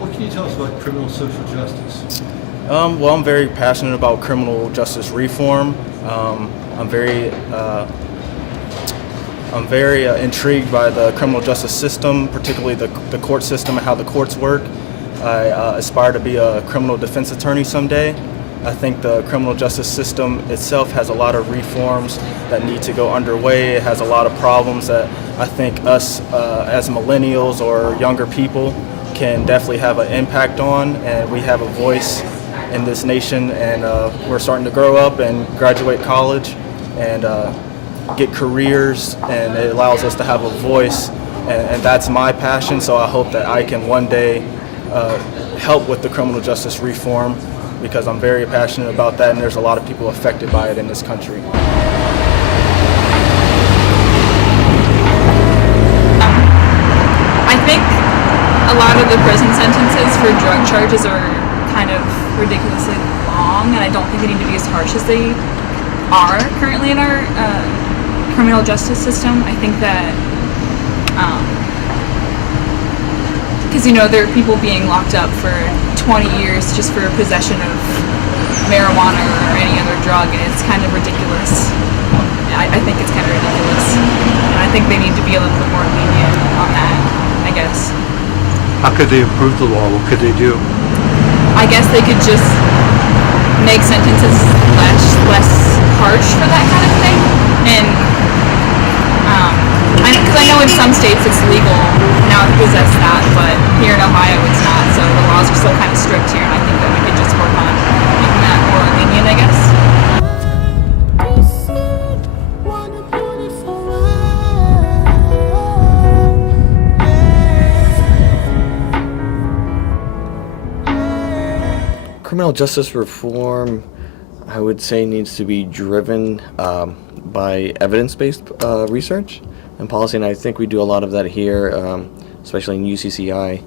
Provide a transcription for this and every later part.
What can you tell us about criminal social justice? Well, I'm very passionate about criminal justice reform. I'm very intrigued by the criminal justice system, particularly the court system and how the courts work. I aspire to be a criminal defense attorney someday. I think the criminal justice system itself has a lot of reforms that need to go underway. It has a lot of problems that I think us as millennials or younger people can definitely have an impact on, and we have a voice in this nation, and we're starting to grow up and graduate college and get careers, and it allows us to have a voice, and that's my passion. So I hope that I can one day help with the criminal justice reform, because I'm very passionate about that, and there's a lot of people affected by it in this country. I think a lot of the prison sentences for drug charges are kind of ridiculously long, and I don't think they need to be as harsh as they are currently in our criminal justice system. I think that, because there are people being locked up for 20 years just for possession of marijuana or any other drug, and it's kind of ridiculous. I think it's kind of ridiculous, and I think they need to be a little bit more lenient on that, I guess. How could they improve the law? What could they do? I guess they could just make sentences less harsh for that kind of thing. And because I know in some states it's legal now to possess that, but here in Ohio it's not. So the laws are still kind of strict here, and I think that we could just work on making that more lenient, I guess. Criminal justice reform, I would say, needs to be driven by evidence-based research and policy, and I think we do a lot of that here, especially in UCCI.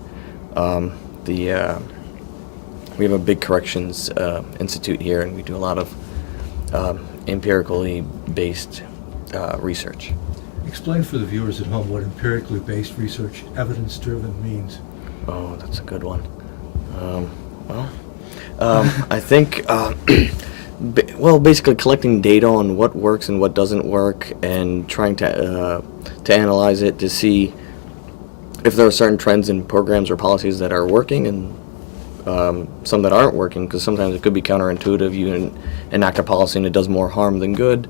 We have a big corrections institute here, and we do a lot of empirically based research. Explain for the viewers at home what empirically based research, evidence-driven means. Oh, that's a good one. I think, basically collecting data on what works and what doesn't work, and trying to analyze it to see if there are certain trends in programs or policies that are working and some that aren't working, because sometimes it could be counterintuitive. You enact a policy and it does more harm than good,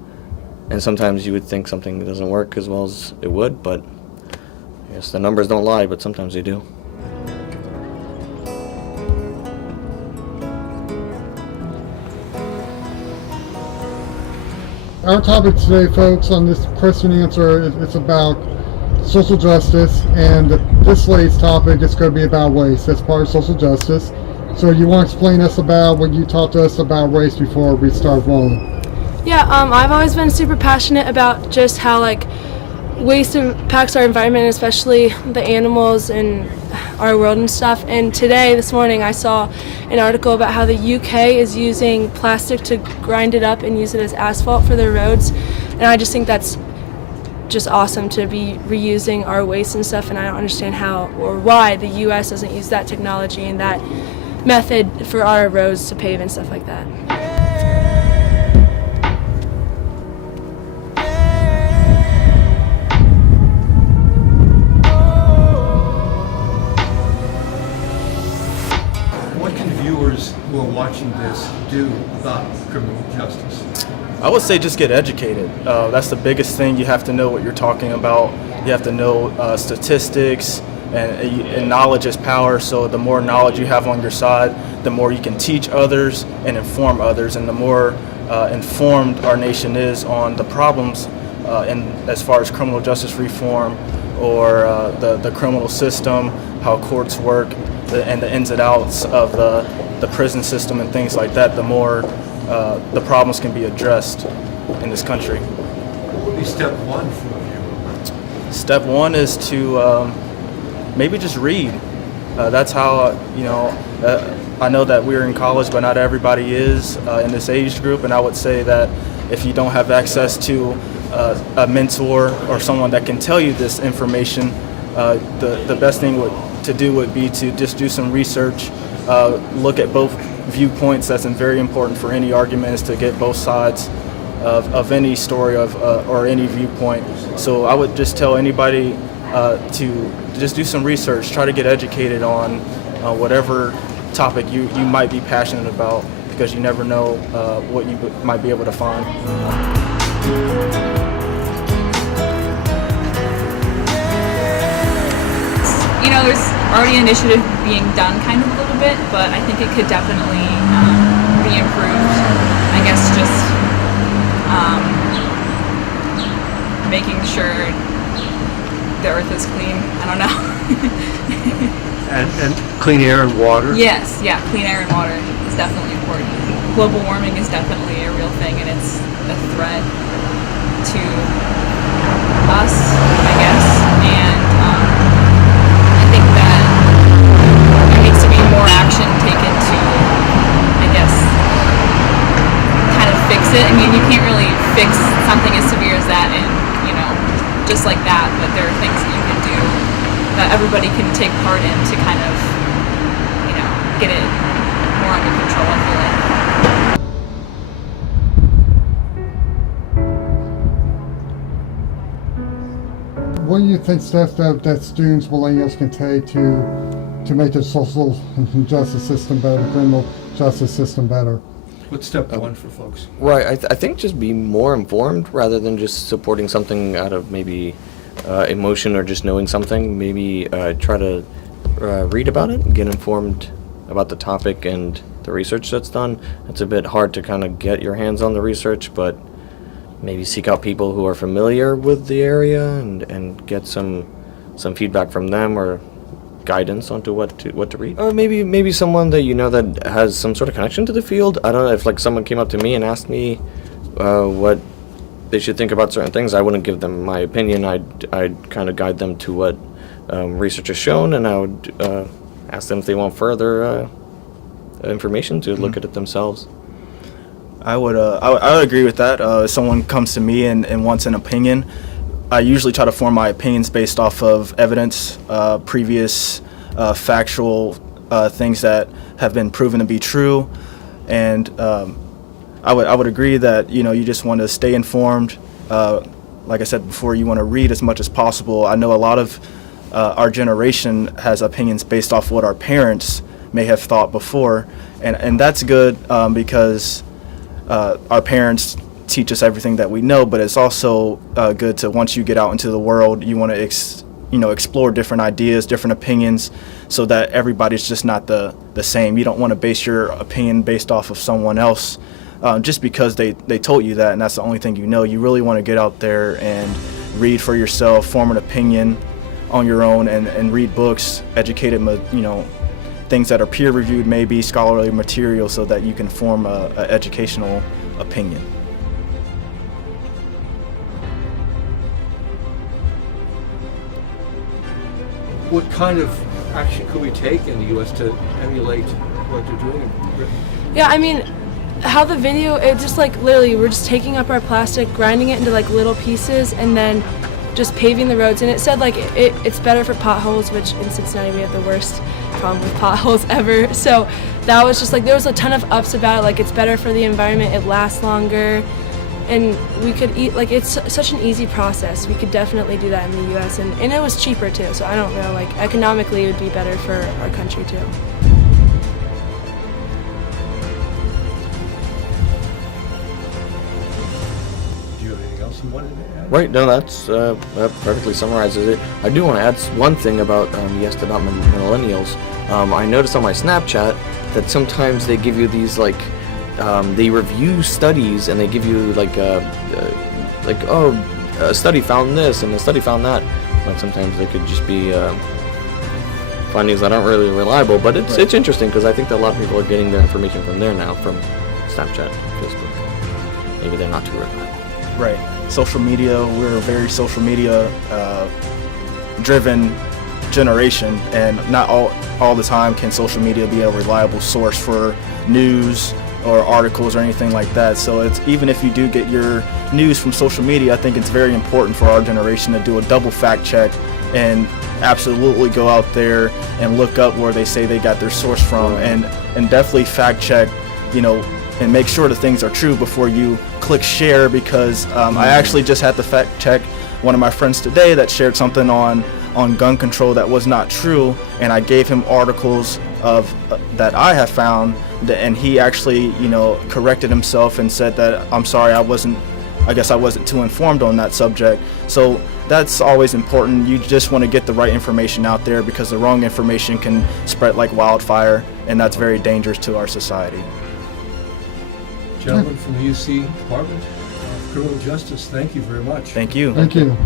and sometimes you would think something doesn't work as well as it would, but I guess the numbers don't lie, but sometimes they do. Our topic today, folks, on this question and answer, it's about social justice, and this latest topic is going to be about waste. That's part of social justice. So you want to explain us about what you taught us about waste before we start rolling? Yeah, I've always been super passionate about just how waste impacts our environment, especially the animals and our world and stuff. And this morning, I saw an article about how the UK is using plastic to grind it up and use it as asphalt for their roads. And I just think that's just awesome to be reusing our waste and stuff. And I don't understand how or why the US doesn't use that technology and that method for our roads to pave and stuff like that. Viewers who are watching this do about criminal justice? I would say just get educated. That's the biggest thing. You have to know what you're talking about. You have to know statistics, and knowledge is power. So the more knowledge you have on your side, the more you can teach others and inform others. And the more informed our nation is on the problems in as far as criminal justice reform or the criminal system, how courts work, and the ins and outs of the prison system and things like that, the more the problems can be addressed in this country. What would be step one for you? Step one is to maybe just read. That's how, I know that we're in college, but not everybody is in this age group, and I would say that if you don't have access to a mentor or someone that can tell you this information, the best thing to do would be to just do some research, look at both viewpoints. That's very important for any argument, is to get both sides of any story or any viewpoint. So I would just tell anybody to just do some research, try to get educated on whatever topic you might be passionate about, because you never know what you might be able to find. There's already initiative being done kind of a little bit, but I think it could definitely be improved. I guess just making sure the earth is clean. I don't know. And clean air and water? Yes, yeah, clean air and water is definitely important. Global warming is definitely a real thing, and it's a threat to us, I guess. And I think that there needs to be more action taken to, I guess, kind of fix it. I mean, you can't really fix something as severe as that in, just like that, but there are things that you can do that everybody can take part in to kind of, get it more under control, I feel like. What do you think steps that students, millennials can take to make the social justice system better, the criminal justice system better? What's step one for folks? Right, I think just be more informed rather than just supporting something out of maybe emotion or just knowing something. Maybe try to read about it and get informed about the topic and the research that's done. It's a bit hard to kind of get your hands on the research, but maybe seek out people who are familiar with the area and get some feedback from them or guidance onto what to read. Or maybe someone that that has some sort of connection to the field. I don't know, if someone came up to me and asked me what they should think about certain things, I wouldn't give them my opinion. I'd kind of guide them to what research has shown, and I would ask them if they want further information to look at it themselves. I would agree with that. If someone comes to me and wants an opinion, I usually try to form my opinions based off of evidence, previous factual things that have been proven to be true, and I would agree that you just want to stay informed. Like I said before, you want to read as much as possible. I know a lot of our generation has opinions based off what our parents may have thought before, and that's good because our parents teach us everything that we know, but it's also good to, once you get out into the world, you want to explore different ideas, different opinions, so that everybody's just not the same. You don't want to base your opinion based off of someone else just because they told you that and that's the only thing you know. You really want to get out there and read for yourself, form an opinion on your own, and read books, educated, things that are peer-reviewed, maybe scholarly material, so that you can form a educational opinion. What kind of action could we take in the U.S. to emulate what they're doing in Britain? Yeah, I mean, how the video, it just literally, we're just taking up our plastic, grinding it into little pieces, and then just paving the roads. And it said it's better for potholes, which in Cincinnati we have the worst problem with potholes ever. So that was just there was a ton of ups about it. It's better for the environment, it lasts longer, and we could eat, it's such an easy process. We could definitely do that in the U.S. and it was cheaper too. So I don't know, economically it would be better for our country too. Do you have anything else you wanted to add? Right, no, that perfectly summarizes it. I do want to add one thing about, you asked about millennials. I noticed on my Snapchat that sometimes they give you these, they review studies and they give you, a study found this and a study found that. Like sometimes they could just be findings that aren't really reliable, but it's interesting because I think that a lot of people are getting their information from there now, from Snapchat, Facebook. Maybe they're not too reliable. Right. Social media, we're a very social media driven generation, and not all the time can social media be a reliable source for news or articles or anything like that. So it's, even if you do get your news from social media, I think it's very important for our generation to do a double fact check and absolutely go out there and look up where they say they got their source from, and definitely fact check, you know, and make sure the things are true before you click share, because I actually just had to fact check one of my friends today that shared something on gun control that was not true, and I gave him articles of that I have found, and he actually, you know, corrected himself and said that, I'm sorry, I guess I wasn't too informed on that subject. So that's always important. You just want to get the right information out there, because the wrong information can spread like wildfire, and that's very dangerous to our society. Gentlemen from the UC Department of Criminal Justice, thank you very much. Thank you. Thank you.